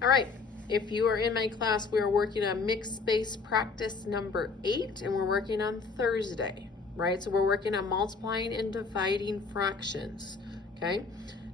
All right, if you are in my class, we are working on mixed space practice number 8, and we're working on Thursday, right? So we're working on multiplying and dividing fractions, okay?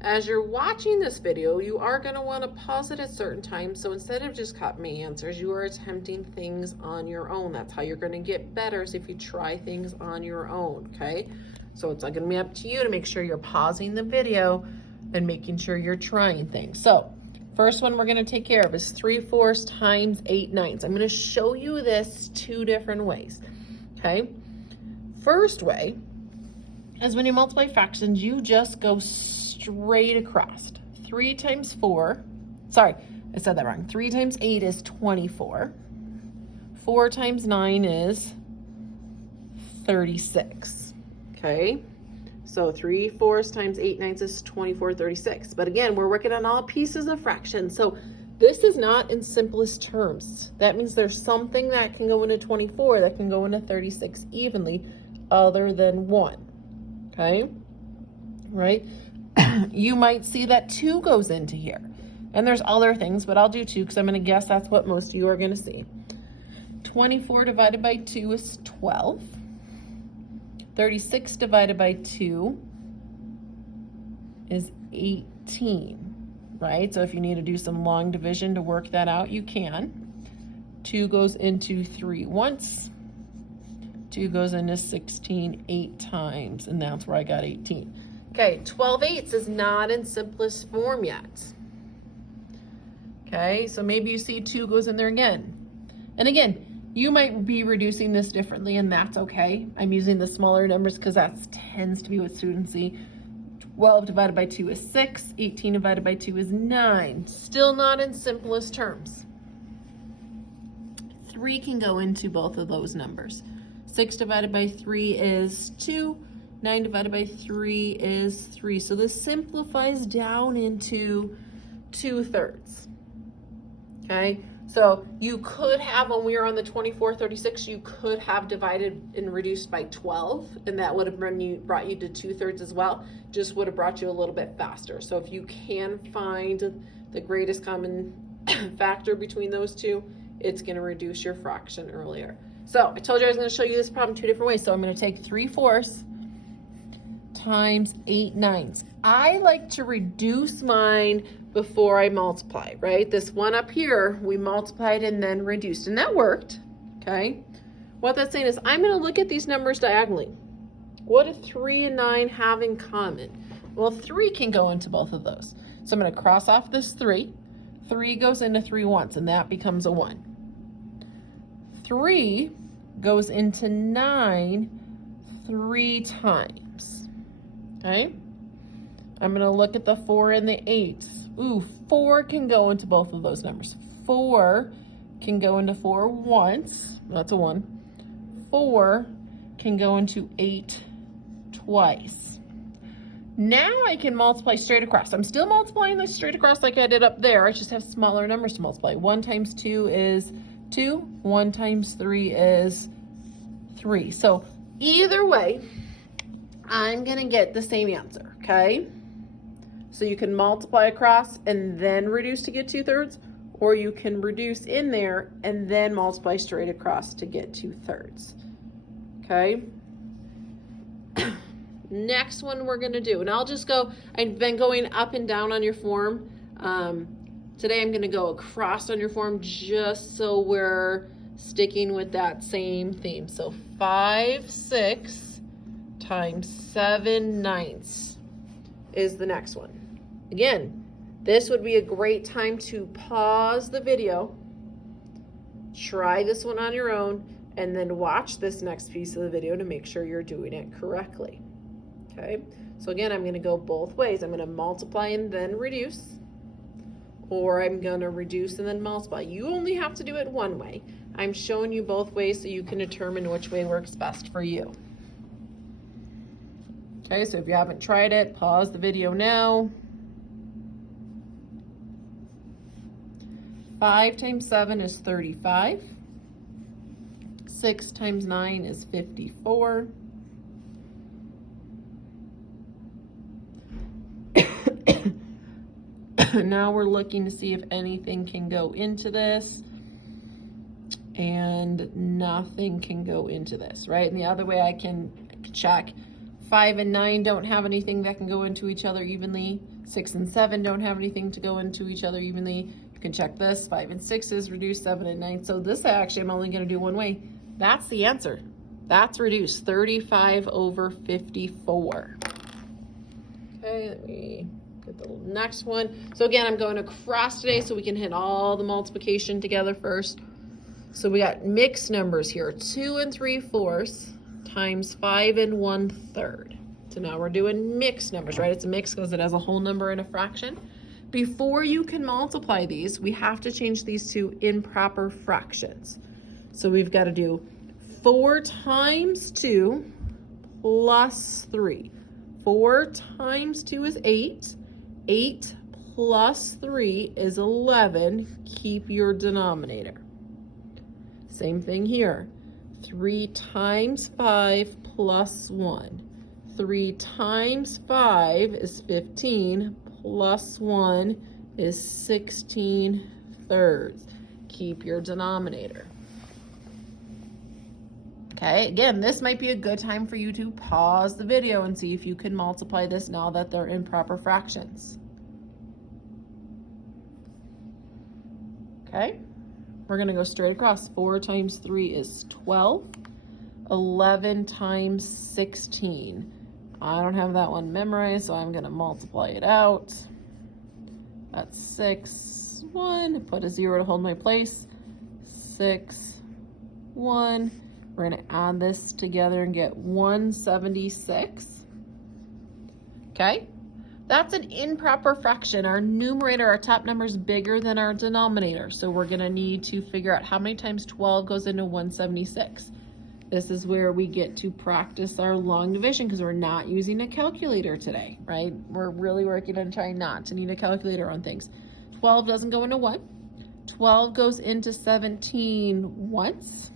As you're watching this video, you are going to want to pause it at certain times. So instead of just copying answers, you are attempting things on your own. That's how you're going to get better, is if you try things on your own, okay? So it's going to be up to you to make sure you're pausing the video and making sure you're trying things. So first one we're going to take care of is 3/4 times 8/9. I'm going to show you this 2 different ways, okay? First way is when you multiply fractions, you just go straight across. 3 times 4, sorry, I said that wrong. 3 times 8 is 24. 4 times 9 is 36, okay? So 3/4 times 8/9 is 24/36. But again, we're working on all pieces of fractions. So this is not in simplest terms. That means there's something that can go into 24 that can go into 36 evenly other than 1, okay? Right? You might see that 2 goes into here. And there's other things, but I'll do 2 because I'm going to guess that's what most of you are going to see. 24 divided by 2 is 12. 36 divided by 2 is 18, right? So if you need to do some long division to work that out, you can. 2 goes into 3 once. 2 goes into 16 8 times, and that's where I got 18. Okay, 12/8 is not in simplest form yet. Okay, so maybe you see 2 goes in there again. And again, you might be reducing this differently, and that's okay. I'm using the smaller numbers because that tends to be what students see. 12 divided by 2 is 6. 18 divided by 2 is 9. Still not in simplest terms. 3 can go into both of those numbers. 6 divided by 3 is 2. 9 divided by 3 is 3. So this simplifies down into 2/3. Okay? So you could have, when we were on the 24/36, you could have divided and reduced by 12, and that would have brought you to 2/3 as well. Just would have brought you a little bit faster. So if you can find the greatest common factor between those two, it's going to reduce your fraction earlier. So I told you I was going to show you this problem 2 different ways. So I'm going to take 3/4 times 8/9. I like to reduce mine before I multiply, right? This one up here, we multiplied and then reduced, and that worked, okay? What that's saying is I'm going to look at these numbers diagonally. What do 3 and 9 have in common? Well, 3 can go into both of those. So I'm going to cross off this 3. 3 goes into 3 once, and that becomes a 1. 3 goes into 9 3 times, okay? I'm going to look at the 4 and the 8. Ooh, 4 can go into both of those numbers. 4 can go into 4 once. That's a 1. 4 can go into 8 twice. Now I can multiply straight across. I'm still multiplying this straight across like I did up there. I just have smaller numbers to multiply. 1 times 2 is 2. 1 times 3 is 3. So either way, I'm going to get the same answer, okay? So you can multiply across and then reduce to get 2/3, or you can reduce in there and then multiply straight across to get 2/3, okay? Next one we're going to do, and I'll just go, I've been going up and down on your form. Today I'm going to go across on your form just so we're sticking with that same theme. So 5/6 times 7/9 is the next one. Again, this would be a great time to pause the video, try this one on your own, and then watch this next piece of the video to make sure you're doing it correctly. Okay, so again, I'm going to go both ways. I'm going to multiply and then reduce, or I'm going to reduce and then multiply. You only have to do it one way. I'm showing you both ways so you can determine which way works best for you. Okay, so if you haven't tried it, pause the video now. 5 times 7 is 35. 6 times 9 is 54. Now we're looking to see if anything can go into this, and nothing can go into this, right? And the other way I can check, 5 and 9 don't have anything that can go into each other evenly. 6 and 7 don't have anything to go into each other evenly. You can check this. 5 and 6 is reduced, 7 and 9. So this actually I'm only going to do one way. That's the answer. That's reduced, 35 over 54. Okay, let me get the next one. So again, I'm going across today so we can hit all the multiplication together first. So we got mixed numbers here, 2 3/4 times 5 1/3. So now we're doing mixed numbers, right? It's a mix because it has a whole number and a fraction. Before you can multiply these, we have to change these to improper fractions. So we've got to do 4 times 2 plus 3. 4 times 2 is 8. 8 plus 3 is 11. Keep your denominator. Same thing here. 3 times 5 plus 1. 3 times 5 is 15, plus 1 is 16/3. Keep your denominator. Okay, again, this might be a good time for you to pause the video and see if you can multiply this now that they're improper fractions. Okay, we're gonna go straight across. 4 times 3 is 12. 11 times 16. I don't have that one memorized, so I'm gonna multiply it out. That's 6, 1, put a 0 to hold my place. 6, 1. We're gonna add this together and get 176. Okay, that's an improper fraction. Our numerator, our top number, is bigger than our denominator. So we're gonna need to figure out how many times 12 goes into 176. This is where we get to practice our long division because we're not using a calculator today, right? We're really working on trying not to need a calculator on things. 12 doesn't go into 1. 12 goes into 17 once.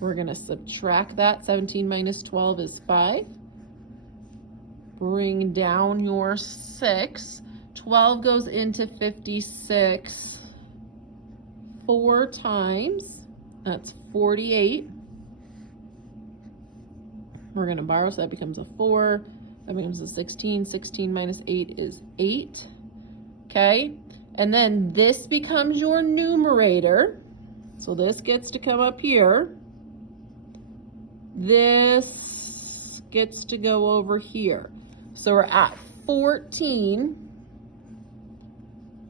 We're gonna subtract that. 17 minus 12 is 5. Bring down your 6. 12 goes into 56 4 times. That's 48. We're gonna borrow, so that becomes a 4. That becomes a 16. 16 minus 8 is 8. Okay, and then this becomes your numerator. So this gets to come up here. This gets to go over here. So we're at 14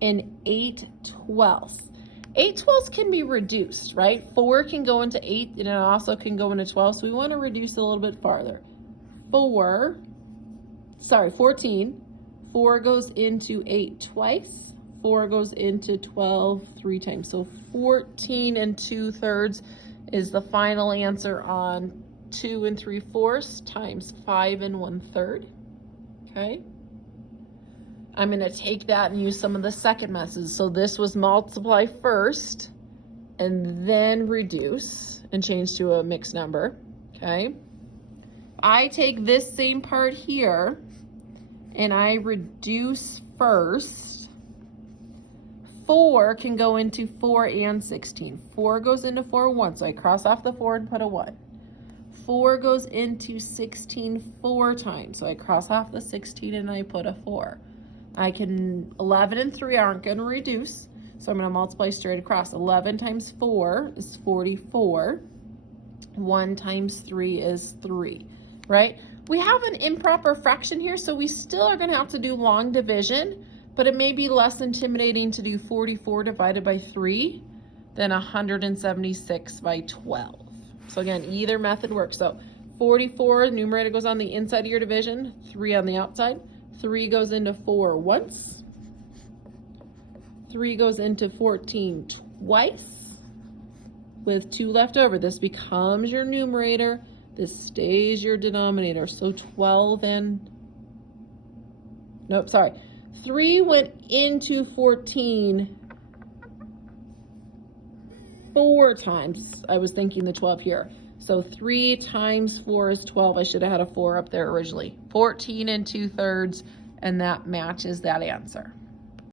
and 8/12. 8/12 can be reduced, right? 4 can go into 8 and it also can go into 12. So we want to reduce it a little bit farther. 14. 4 goes into 8 twice. 4 goes into 12 3 times. So 14 2/3 is the final answer on 2 3/4 times 5 1/3. Okay. I'm going to take that and use some of the second methods. So this was multiply first and then reduce and change to a mixed number. Okay. I take this same part here and I reduce first. 4 can go into 4 and 16. 4 goes into 4 once, so I cross off the 4 and put a 1. 4 goes into 16 4 times, so I cross off the 16 and I put a 4. 11 and 3 aren't going to reduce, so I'm going to multiply straight across. 11 times 4 is 44. 1 times 3 is 3, right? We have an improper fraction here, so we still are going to have to do long division, but it may be less intimidating to do 44 divided by 3 than 176 by 12. So again, either method works. So 44, the numerator goes on the inside of your division, 3 on the outside. 3 goes into 4 once. 3 goes into 14 twice with 2 left over. This becomes your numerator. This stays your denominator. So 3 went into 14 4 times. I was thinking the 12 here. So 3 times 4 is 12. I should have had a 4 up there originally. 14 2/3, and that matches that answer.